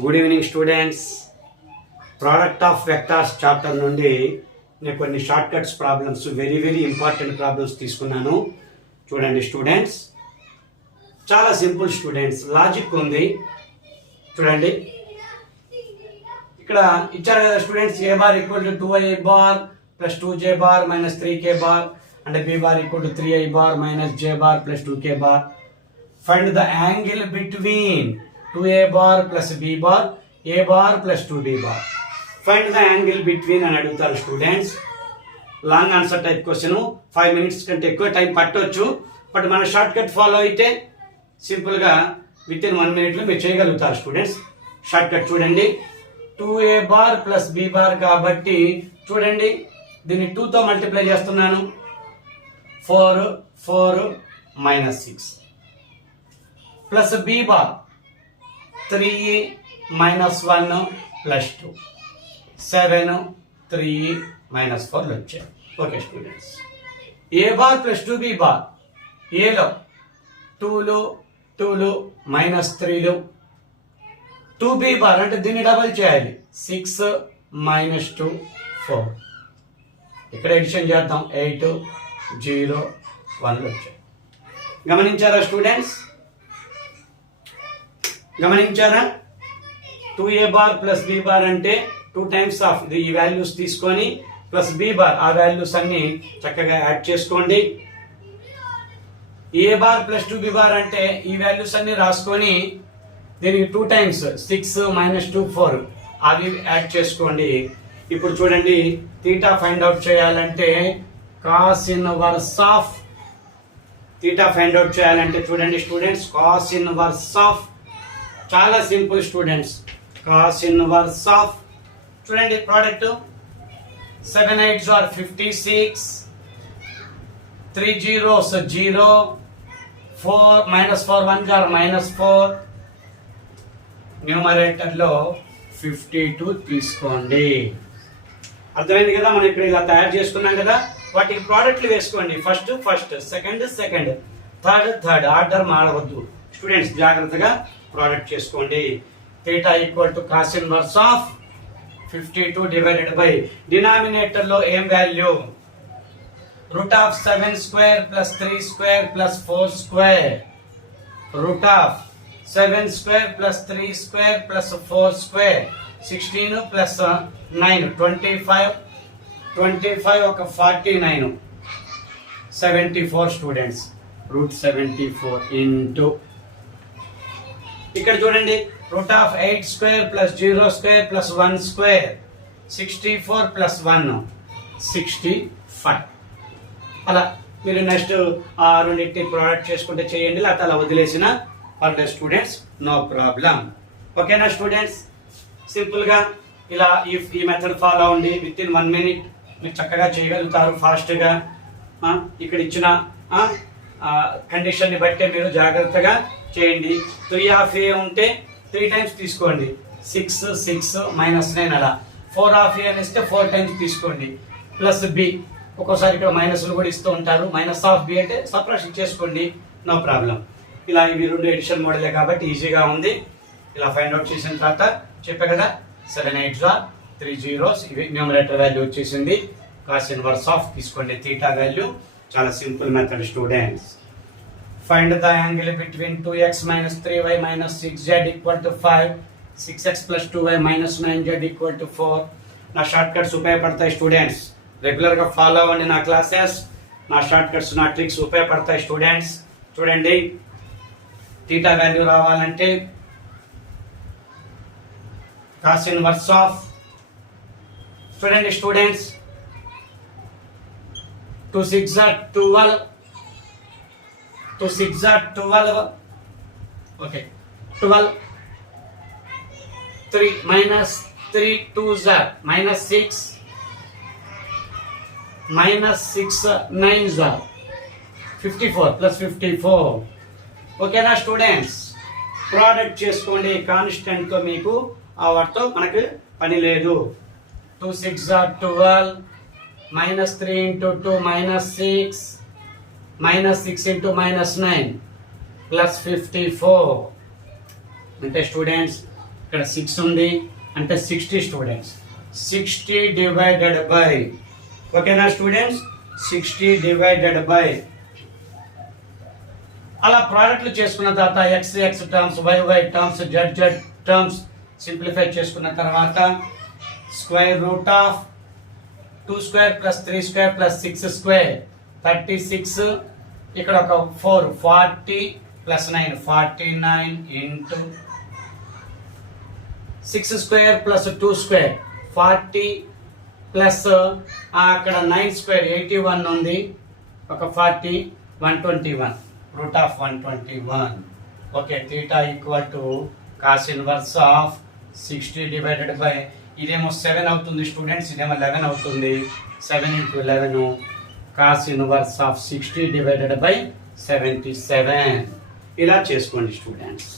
Good evening students. Product of vectors chapter నుండి నేను కొన్ని short cuts problems, very important problems తీసుకున్నాను. చూడండి స్టూడెంట్స్, చాలా సింపుల్ స్టూడెంట్స్, లాజిక్ ఉంది. చూడండి ఇక్కడ ఇచ్చారు కదా students, A bar equal to 2i bar plus 2j bar minus 3k bar and b bar equal to 3i bar minus j bar plus 2k bar. Find the angle between 2a bar plus b bar a bar plus 2b bar. Find the angle between అని అడుగుతారు students. Long answer type question, 5 minutes కంటే ఎక్కువ time పట్టవచ్చు. But మన short cut follow అయితే సింపుల్గా with in 1 minute లో మీరు చేయగలుగుతారు స్టూడెంట్స్. షార్ట్ కట్ చూడండి, 2a bar plus b bar కాబట్టి చూడండి దీన్ని 2తో మల్టిప్లై చేస్తున్నాను. 4 minus 6 plus b bar 3 minus 1 plus 2 7 3 minus 4 వచ్చాయి. ఓకే స్టూడెంట్స్, ఏ బార్ ప్లస్ 2b బార్, ఏలో 2లు మైనస్ 3లు, 2b బార్ అంటే దీన్ని డబల్ చేయాలి, 6 మైనస్ 2 4. ఇక్కడ ఎడిషన్ చేద్దాం, 8 0 1 వచ్చాయి. గమనించారా స్టూడెంట్స్? గమనించారా? 2a bar plus b bar అంటే 2 టైమ్స్ ఆఫ్ ఈ వాల్యూస్ తీసుకొని ప్లస్ b బార్ ఆ వాల్యూస్ అన్ని చక్కగా యాడ్ చేసుకోండి. a bar plus 2b bar అంటే ఈ వాల్యూస్ అన్ని రాసుకొని దీనికి 2 టైమ్స్ 6 మైనస్ 2 4 అవి యాడ్ చేసుకోండి. ఇప్పుడు చూడండి, తీటా ఫైండ్ అవుట్ చేయాలంటే cos inverse of theta find out చేయాలంటే చూడండి స్టూడెంట్స్, కాస్ ఇన్వర్స్ ఆఫ్ చాలా simple students. Cos inverse of చూడండి product 7 8s are 56, 3 zeros 0, 4 minus 4 1s are minus 4. Numerator లో 52 తీసుకోండి. అర్థమైంది కదా? మనం ఇక్కడ ఇలా తయారు చేసుకున్నాం కదా, వాటికి ప్రోడక్ట్లు వేసుకోండి. ఫస్ట్ సెకండ్ థర్డ్ ఆర్డర్ మారవద్దు స్టూడెంట్స్, జాగ్రత్తగా ప్రోడక్ట్ చేసుకోండి. Theta equal to cos inverse of 52 divided by denominator లో ఏం value, root of 7 square plus 3 square plus 4 square, root of 7 square plus 3 square plus 4 square, 16 plus 9 25 ఒక 49 74 students. Route 74 into ఇక్కడ చూడండి, root of 8 square plus 0 square plus 1 square, 64 plus 1 65. అలా మీరు next ఆ రెండింటిని product చేసుకుంటే చేయండి, లేకపోతే అలా వదిలేసిన పర్లేదు స్టూడెంట్స్, నో ప్రాబ్లం. ఓకేనా స్టూడెంట్స్? సింపుల్గా ఇలా ఈ మెథడ్ ఫాలో అవ్వండి. విత్ ఇన్ 1 minute మీరు చక్కగా చేయగలుగుతారు ఫాస్ట్గా. ఇక్కడ ఇచ్చిన కండిషన్ని బట్టే మీరు జాగ్రత్తగా చేయండి. 3 ఆఫ్ ఏ ఉంటే 3 టైమ్స్ తీసుకోండి, 6 మైనస్ 9 అలా. 4 ఆఫ్ ఏ అని ఇస్తే 4 టైమ్స్ తీసుకోండి. ప్లస్ బి, ఒక్కోసారి ఇక్కడ మైనస్లు కూడా ఇస్తూ ఉంటారు. మైనస్ ఆఫ్ బి అంటే సబ్ట్రాక్షన్ చేసుకోండి, నో ప్రాబ్లం. ఇలా ఇవి 2 ఎడిషన్ మోడలే కాబట్టి ఈజీగా ఉంది. ఇలా ఫైండ్ అవుట్ చేసిన తర్వాత చెప్పా కదా, 7 8s are 3 zeros, ఇవి న్యూమరేటర్ వాల్యూ వచ్చేసింది. కాస్ ఇన్వర్స్ ఆఫ్ తీసుకోండి, థీటా వాల్యూ. చాలా simple method students. Find the angle between 2x minus 3y minus 6z equal to 5, 6x plus 2y minus 9z equal to 4. నా short cuts ఉపయోగపడతాయి students, రెగ్యులర్గా follow అవ్వండి నా classes. నా short cuts, నా tricks ఉపయోగపడతాయి students. చూడండి, థీటా వాల్యూ రావాలంటే కాస్ ఇన్వర్స్ ఆఫ్ చూడండి students, 2 6 are 12, 2 6 are 12. Okay, 12 3 minus 3 2s are minus 6 minus 6 9s are 54 plus 54. ఓకేనా స్టూడెంట్స్? ప్రోడక్ట్ చేసుకోండి కాన్స్టెంట్ తో, మీకు ఆ వాటితో మనకు పని లేదు. 2 6 are 12, minus 3 into 2 minus 6, minus 6 into minus 9 plus 54. అంటే స్టూడెంట్స్ ఇక్కడ 6 ఉంది అంటే 60 స్టూడెంట్స్. 60 డివైడెడ్ బై, ఓకేనా స్టూడెంట్స్, 60 డివైడెడ్ బై. అలా ప్రోడక్ట్లు చేసుకున్న తర్వాత x x terms, y y terms, z z terms simplify చేసుకున్న తర్వాత square root of 2 square plus 3 square plus 6 square 36. ఇక్కడ ఒక 4 40 plus 9 49 into 6 square plus 2 square 40 plus అక్కడ 9 స్క్వేర్ 81 ఉంది, ఒక 40 121 root of 121. Okay, theta equal to cos inverse of 60 divided by, ఇదేమో 7 అవుతుంది students, ఇదేమో 11 అవుతుంది. 7 into 11 cos inverse of 60 divided by 77. ఇలా చేసుకోండి స్టూడెంట్స్.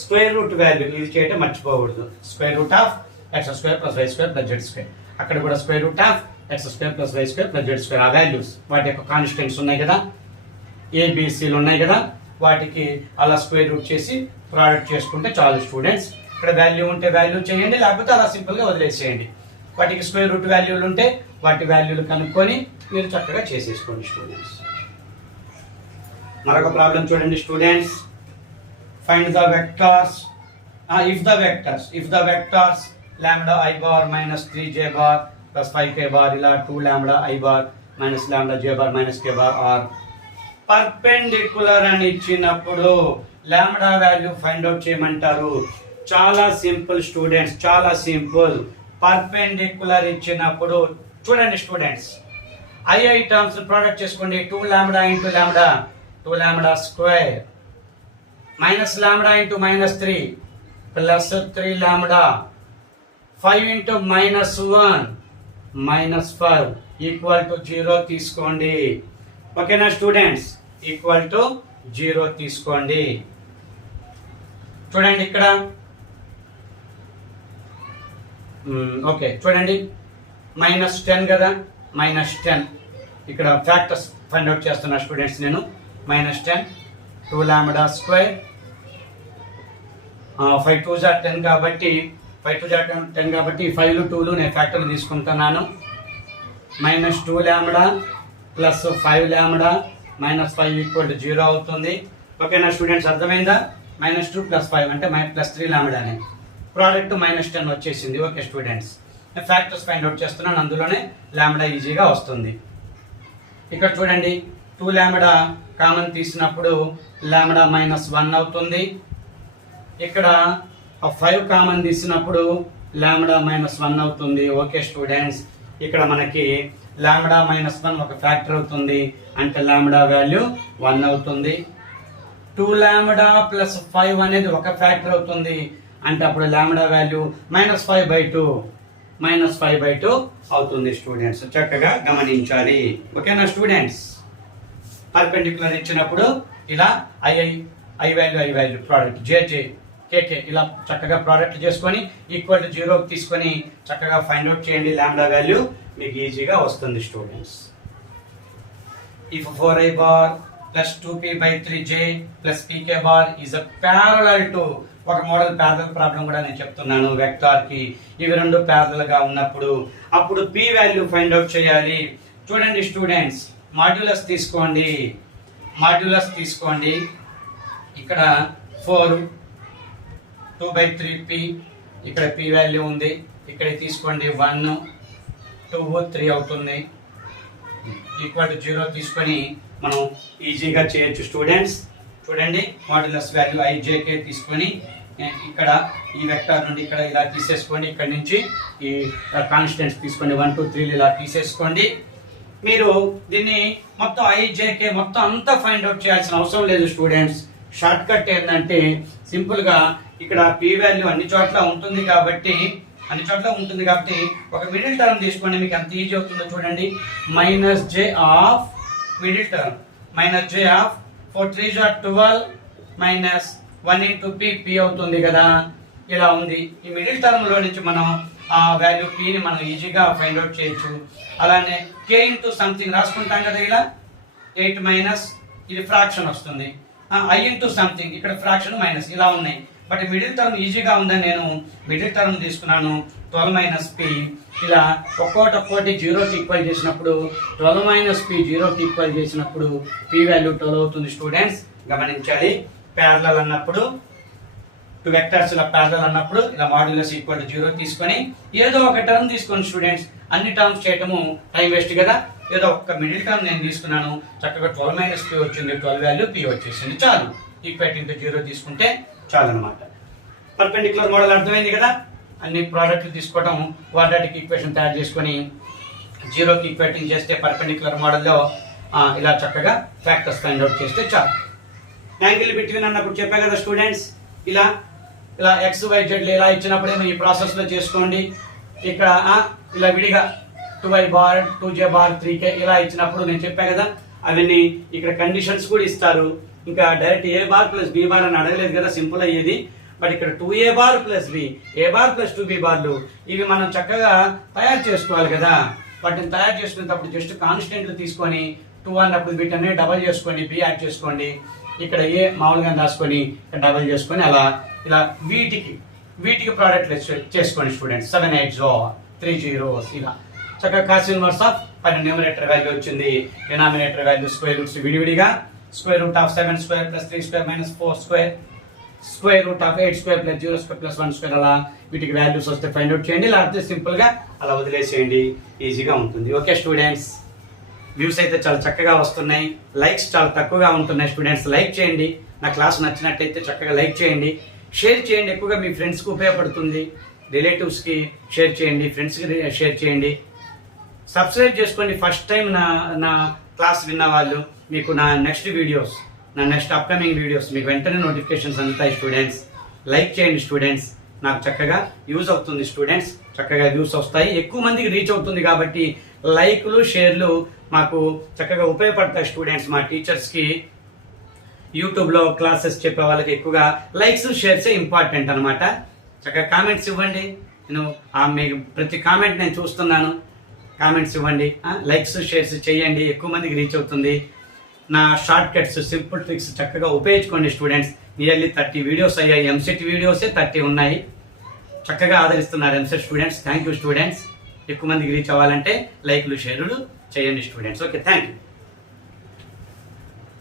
స్క్వేర్ రూట్ వాల్యూ ఇది చేయటం మర్చిపోకూడదు. Square root of x square plus y square plus z square, అక్కడ కూడా square root of x square plus y square plus z square. ఆ values వాటి యొక్క కాన్స్టెంట్స్ ఉన్నాయి కదా, ఏబిసిలు ఉన్నాయి కదా, వాటికి అలా స్క్వేర్ రూట్ చేసి ప్రోడక్ట్ చేసుకుంటే చాలు స్టూడెంట్స్. ఇక్కడ వాల్యూ ఉంటే వాల్యూ చేయండి, లేకపోతే అలా సింపుల్గా వదిలేసేయండి. వాటికి స్క్వేర్ రూట్ వాల్యూలు ఉంటే వాటి వాల్యూలు కనుక్కొని మీరు చక్కగా చేసేసుకోండి స్టూడెంట్స్. మరొక ప్రాబ్లం చూడండి students. Find the vectors if the vectors lambda i bar minus 3j bar plus 5k bar ఇలా 2 lambda i bar minus lambda j bar minus k bar are perpendicular అని ఇచ్చినప్పుడు లాంబ్డా వాల్యూ ఫైండ్ అవుట్ చేయమంటారు. చాలా simple students, చాలా simple. Perpendicular ఇచ్చినప్పుడు చూడండి students, i terms product చేసుకోండి. 2 lambda into lambda 2 lambda square minus lambda into minus 3 plus 3 lambda 5 into minus 1 minus 5 equal to 0 తీసుకోండి. ఓకేనా స్టూడెంట్స్, ఈక్వల్ టు 0 తీసుకోండి. చూడండి ఇక్కడ ఓకే చూడండి మైనస్ 10 కదా, మైనస్ 10 ఇక్కడ ఫ్యాక్టర్స్ ఫైండ్ అవుట్ చేస్తున్నా స్టూడెంట్స్ నేను. మైనస్ 10 2 లాంబ్డా స్క్వేర్ 5 2 10 కాబట్టి 5 2 10 కాబట్టి 5లు 2లు నేను ఫ్యాక్టర్లు తీసుకుంటున్నాను. Minus 2 lambda plus 5 lambda minus 5 equal to 0 అవుతుంది. ఓకేనా స్టూడెంట్స్, అర్థమైందా? మైనస్ 2 ప్లస్ 5 అంటే ప్లస్ 3 లాంబ్డానే. ప్రోడక్ట్ మైనస్ 10 వచ్చేసింది. Okay students, factors find out చేస్తున్నాను, అందులోనే లాంబ్డా ఈజీగా వస్తుంది. ఇక్కడ చూడండి 2 లాంబ్డా కామన్ తీసినప్పుడు లాంబ్డా మైనస్ 1 అవుతుంది. ఇక్కడ 5 కామన్ తీసినప్పుడు లాంబ్డా మైనస్ 1 అవుతుంది. ఓకే స్టూడెంట్స్, ఇక్కడ మనకి లాంబ్డా మైనస్ 1 ఒక ఫ్యాక్టర్ అవుతుంది అంటే లాంబ్డా వాల్యూ 1 అవుతుంది. 2 లాంబ్డా ప్లస్ 5 అనేది ఒక ఫ్యాక్టర్ అవుతుంది అంటే అప్పుడు లాంబ్డా వాల్యూ -5/2 అవుతుంది స్టూడెంట్స్. చక్కగా గమనించాలి. ఓకేనా స్టూడెంట్స్, పర్పెండిక్యులర్ ఇచ్చినప్పుడు ఇలా ఐ వాల్యూ ప్రోడక్ట్ జే కేకే ఇలా చక్కగా ప్రోడక్ట్ చేసుకొని ఈక్వల్ టు 0 తీసుకొని చక్కగా ఫైండ్ అవుట్ చేయండి. లాంబ్డా వాల్యూ మీకు ఈజీగా వస్తుంది students. If 4i bar plus 2p/3j plus pk bar is a parallel to, ఒక మోడల్ ప్యారలల్ ప్రాబ్లం కూడా నేను చెప్తున్నాను వెక్టార్ కి. ఇవి రెండు ప్యారలల్ గా ఉన్నప్పుడు అప్పుడు p వాల్యూ ఫైండ్ అవుట్ చేయాలి. చూడండి స్టూడెంట్స్, మాడ్యులస్ తీసుకోండి. ఇక్కడ 4 2/3p, ఇక్కడ p వాల్యూ ఉంది, ఇక్కడ తీసుకోండి 1 2 3 అవుతుంది. ఈక్వల్ టు 0 తీసుకొని మనం ఈజీగా చేయొచ్చు స్టూడెంట్స్. చూడండి మాడ్యులస్ వాల్యూ ijk తీసుకొని ఇక్కడ ఈ వెక్టార్ నుండి ఇక్కడ ఇలా తీసేసుకోండి. ఇక్కడ నుంచి ఈ కాన్స్టెంట్స్ తీసుకోండి 1 2 3 ఇలా తీసేసుకోండి. మీరు దీన్ని మొత్తం ijk మొత్తం అంతా ఫైండ్ అవుట్ చేయాల్సిన అవసరం లేదు స్టూడెంట్స్. షార్ట్ కట్ ఏంటంటే సింపుల్ గా ఇక్కడ p వాల్యూ అన్ని చోట్ల ఉంటుంది కాబట్టి ఒక మిడిల్ టర్మ్ తీసుకోండి. మీకు ఎంత ఈజీ అవుతుందో చూడండి. -j of middle term -j of 4 3 12 minus 1 into p అవుతుంది కదా, ఇలా ఉంది. ఈ మిడిల్ టర్మ్ లో నుంచి మనం ఆ వాల్యూ p ని మనం ఈజీగా ఫైండ్ అవుట్ చేయొచ్చు. అలానే k ఇంటూ సంథింగ్ రాసుకుంటాం కదా, ఇలా 8 మైనస్ ఇది ఫ్రాక్షన్ వస్తుంది. i ఇంటూ సంథింగ్ ఇక్కడ ఫ్రాక్షన్ మైనస్ ఇలా ఉన్నాయి. బట్ మిడిల్ టర్మ్ ఈజీగా ఉందని నేను మిడిల్ టర్మ్ తీసుకున్నాను. 12 మైనస్ పి, ఇలా ఒక్కోటి జీరోకి ఈక్వల్ చేసినప్పుడు 12 మైనస్ పి జీరోకి ఈక్వల్ చేసినప్పుడు పి వాల్యూ 12 అవుతుంది స్టూడెంట్స్. గమనించాలి. ప్యారలల్ అన్నప్పుడు టూ వెక్టర్స్ ఇలా ప్యారలల్ అన్నప్పుడు ఇలా మాడ్యులస్ ఈక్వల్ టు 0 తీసుకొని ఏదో ఒక టర్మ్ తీసుకోండి స్టూడెంట్స్. అన్ని టర్మ్స్ చేయటము టైం వేస్ట్ కదా. ఏదో ఒక మిడిల్ టర్మ్ నేను తీసుకున్నాను, చక్కగా 12 మైనస్ పి వచ్చింది, 12 వాల్యూ పి వచ్చేసింది, చాలు. ఈక్వేట్ ఇంటూ 0 తీసుకుంటే చాలు అనమాట. పర్పెండిక్యులర్ మోడల్ అర్థమైంది కదా. అన్ని ప్రోడక్ట్లు తీసుకోవడం, క్వాడ్రాటిక్ ఈక్వేషన్ తయారు చేసుకొని 0కి ఈక్వేటింగ్ చేస్తే పర్పెండిక్యులర్ మోడల్లో ఇలా చక్కగా ఫ్యాక్టర్స్ ఫైండ్ అవుట్ చేస్తే చాలు. యాంగిల్ బిట్వీన్ అన్నప్పుడు చెప్పా కదా స్టూడెంట్స్, ఇలా ఇలా ఎక్స్ వై జెడ్లు ఇలా ఇచ్చినప్పుడేమో ఈ ప్రాసెస్లో చేసుకోండి. ఇక్కడ ఇలా విడిగా 2y bar 2j bar 3k ఇలా ఇచ్చినప్పుడు నేను చెప్పా కదా, అవన్నీ ఇక్కడ కండిషన్స్ కూడా ఇస్తారు. ఇంకా డైరెక్ట్ ఏ బార్ ప్లస్ బి బార్ అని అడగలేదు కదా, సింపుల్ అయ్యేది. బట్ ఇక్కడ 2a బార్ ప్లస్ బి, ఏ బార్ ప్లస్ 2b బార్లు ఇవి మనం చక్కగా తయారు చేసుకోవాలి కదా. వాటిని తయారు చేసుకునేటప్పుడు జస్ట్ కాన్స్టెంట్లు తీసుకొని 2 అన్నప్పుడు వీటనే డబల్ చేసుకొని బి యాడ్ చేసుకోండి. ఇక్కడ ఏ మామూలుగా రాసుకొని డబల్ చేసుకొని అలా ఇలా వీటికి ప్రోడక్ట్ చేసుకోండి స్టూడెంట్స్. 7 8 3 zeros ఇలా చక్కగా కాస్ ఇన్వర్స్ ఆఫ్ పైన న్యూమరేటర్ వాల్యూ వచ్చింది, డినామినేటర్ వాల్యూ స్క్వేర్ రూట్స్ విడివిడిగా square root of 7 square plus 3 square minus 4 square, square root of 8 square plus 0 square plus 1 square, అలా వీటికి వాల్యూస్ వస్తే ఫైండ్ అవుట్ చేయండి. లేకపోతే సింపుల్ గా అలా వదిలేసేయండి, ఈజీగా ఉంటుంది. ఓకే స్టూడెంట్స్, వ్యూస్ అయితే చాలా చక్కగా వస్తున్నాయి, లైక్స్ చాలా తక్కువగా ఉంటున్నాయి స్టూడెంట్స్. లైక్ చేయండి, నా క్లాస్ నచ్చినట్టయితే చక్కగా లైక్ చేయండి, షేర్ చేయండి, ఎక్కువగా మీ ఫ్రెండ్స్కి ఉపయోగపడుతుంది. రిలేటివ్స్కి షేర్ చేయండి, ఫ్రెండ్స్కి షేర్ చేయండి. సబ్స్క్రైబ్ చేసుకోండి. ఫస్ట్ టైం నా క్లాస్ విన్న వాళ్ళు మీకు నా నెక్స్ట్ అప్కమింగ్ వీడియోస్ మీకు వెంటనే నోటిఫికేషన్స్ అందుతాయి స్టూడెంట్స్. లైక్ చేయండి స్టూడెంట్స్, నాకు చక్కగా యూజ్ అవుతుంది స్టూడెంట్స్, చక్కగా వ్యూస్ వస్తాయి, ఎక్కువ మందికి రీచ్ అవుతుంది. కాబట్టి లైక్లు షేర్లు మాకు చక్కగా ఉపయోగపడతాయి స్టూడెంట్స్. మా టీచర్స్కి యూట్యూబ్లో క్లాసెస్ చెప్పే వాళ్ళకి ఎక్కువగా లైక్స్ షేర్సే ఇంపార్టెంట్ అనమాట. చక్కగా కామెంట్స్ ఇవ్వండి, నేను మీకు ప్రతి కామెంట్ నేను చూస్తున్నాను. కామెంట్స్ ఇవ్వండి, లైక్స్ షేర్స్ చేయండి, ఎక్కువ మందికి రీచ్ అవుతుంది. నా షార్ట్ కట్స్ సింపుల్ ట్రిక్స్ చక్కగా ఉపయోగించుకోండి స్టూడెంట్స్. నియర్లీ 30 వీడియోస్ అయ్యాయి, ఎంసెట్ వీడియోసే 30 ఉన్నాయి. చక్కగా ఆదరిస్తున్నారు EAMCET students. Thank you students. ఎక్కువ మందికి రీచ్ అవ్వాలంటే లైక్లు షేర్లు చేయండి స్టూడెంట్స్. Okay, thank you.